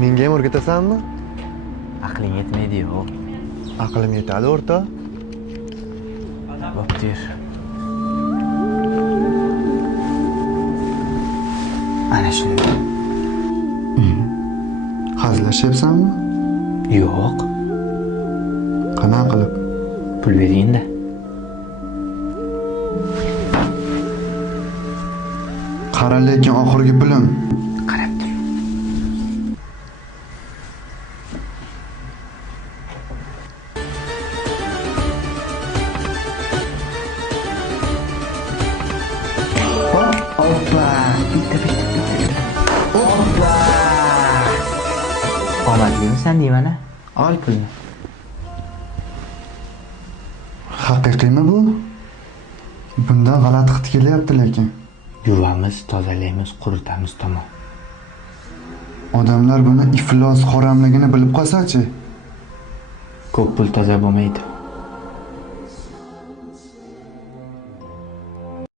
Menga ham o'rgatasanmi? Aqling yetmaydi-yu. Aqlim yetadi, o'rta. Bo'pti yur. Ana shunday. Hazillashyapsanmi? Yo'q. Qanaqa qilib? Pul bering-da. Qara, lekin oxirgi pulim. Qarab tur. Hoppa! Bitta. Hoppa! Omadlimisan deyman-a? Ol pulni. Haqiqiymi bu? Bundan g'alati hid kelyapti lekin. Yuvamiz, tozalaymiz, quritamiz tamom. Odamlar buni iflos, haramligini bilib qolsa-chi? Ko'p pul toza bo'lmaydi.